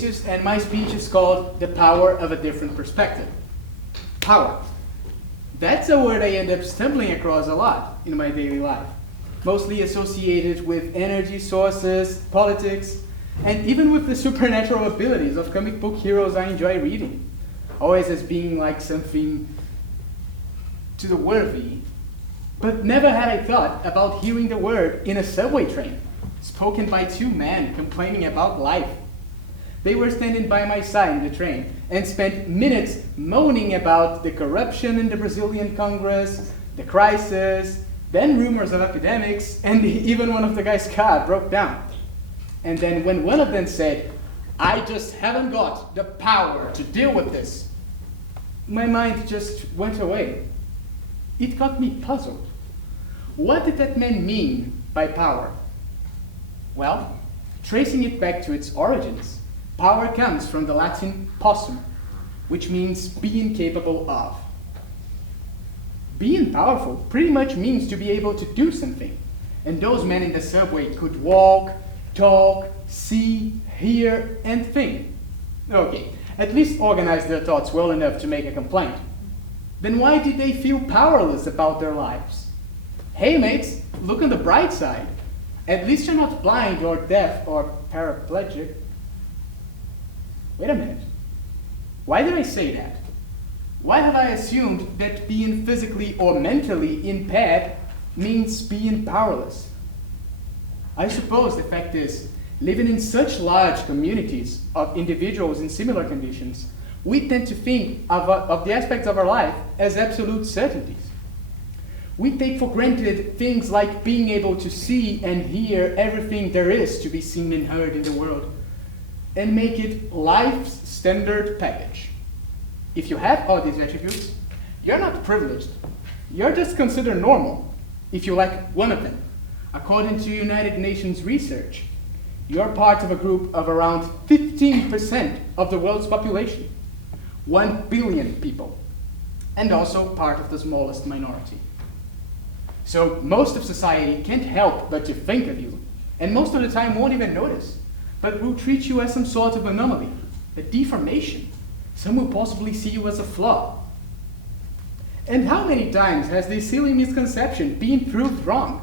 Vinícius, and my speech is called The Power of a Different Perspective. Power. That's a word I end up stumbling across a lot in my daily life, mostly associated with energy sources, politics, and even with the supernatural abilities of comic book heroes I enjoy reading, always as being like something to the worthy. But never had I thought about hearing the word in a subway train, spoken by two men complaining about life. They were standing by my side in the train and spent minutes moaning about the corruption in the Brazilian Congress, the crisis, then rumors of epidemics, and even one of the guys' car broke down. And then when one of them said, "I just haven't got the power to deal with this," my mind just went away. It got me puzzled. What did that man mean by power? Well, tracing it back to its origins, power comes from the Latin possum, which means being capable of. Being powerful pretty much means to be able to do something. And those men in the subway could walk, talk, see, hear, and think. Okay, at least organize their thoughts well enough to make a complaint. Then why did they feel powerless about their lives? Hey mates, look on the bright side. At least you're not blind or deaf or paraplegic. Wait a minute. Why did I say that? Why have I assumed that being physically or mentally impaired means being powerless? I suppose the fact is, living in such large communities of individuals in similar conditions, we tend to think of the aspects of our life as absolute certainties. We take for granted things like being able to see and hear everything there is to be seen and heard in the world, and make it life's standard package. If you have all these attributes, you're not privileged. You're just considered normal if you lack one of them. According to United Nations research, you're part of a group of around 15% of the world's population, 1 billion people, and also part of the smallest minority. So most of society can't help but to think of you, and most of the time won't even notice, but will treat you as some sort of anomaly, a deformation. Some will possibly see you as a flaw. And how many times has this silly misconception been proved wrong?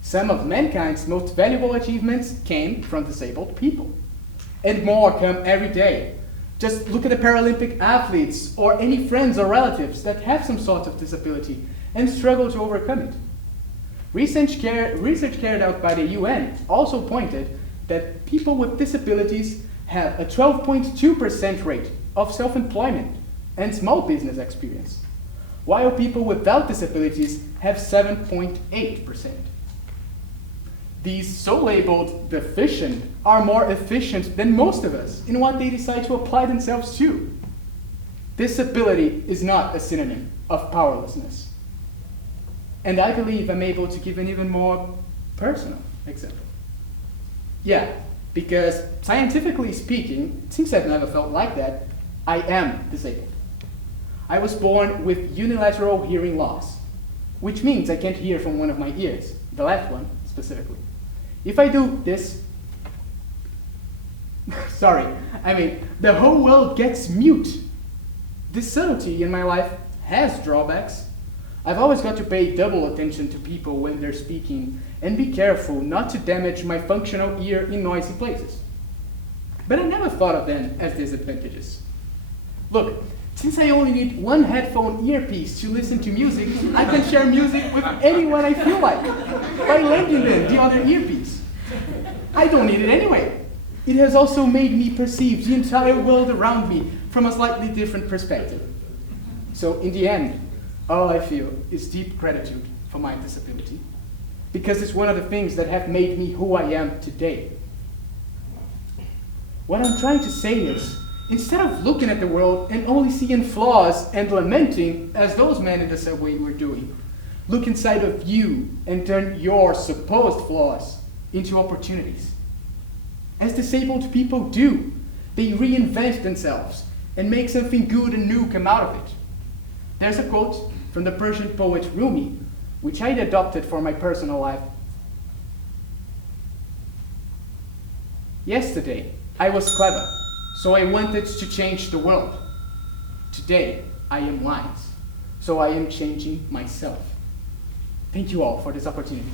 Some of mankind's most valuable achievements came from disabled people. And more come every day. Just look at the Paralympic athletes or any friends or relatives that have some sort of disability and struggle to overcome it. Research carried out by the UN also pointed that people with disabilities have a 12.2% rate of self-employment and small business experience, while people without disabilities have 7.8%. These so-labeled deficient are more efficient than most of us in what they decide to apply themselves to. Disability is not a synonym of powerlessness. And I believe I'm able to give an even more personal example. Yeah, because scientifically speaking, since I've never felt like that, I am disabled. I was born with unilateral hearing loss, which means I can't hear from one of my ears, the left one specifically. If I do this, the whole world gets mute. This subtlety in my life has drawbacks. I've always got to pay double attention to people when they're speaking and be careful not to damage my functional ear in noisy places. But I never thought of them as disadvantages. Look, since I only need one headphone earpiece to listen to music, I can share music with anyone I feel like by lending them the other earpiece. I don't need it anyway. It has also made me perceive the entire world around me from a slightly different perspective. So in the end, all I feel is deep gratitude for my disability, because it's one of the things that have made me who I am today. What I'm trying to say is, instead of looking at the world and only seeing flaws and lamenting, as those men in the subway were doing, look inside of you and turn your supposed flaws into opportunities. As disabled people do, they reinvent themselves and make something good and new come out of it. There's a quote from the Persian poet Rumi, which I'd adopted for my personal life. Yesterday, I was clever. So I wanted to change the world. Today, I am wise. So I am changing myself. Thank you all for this opportunity.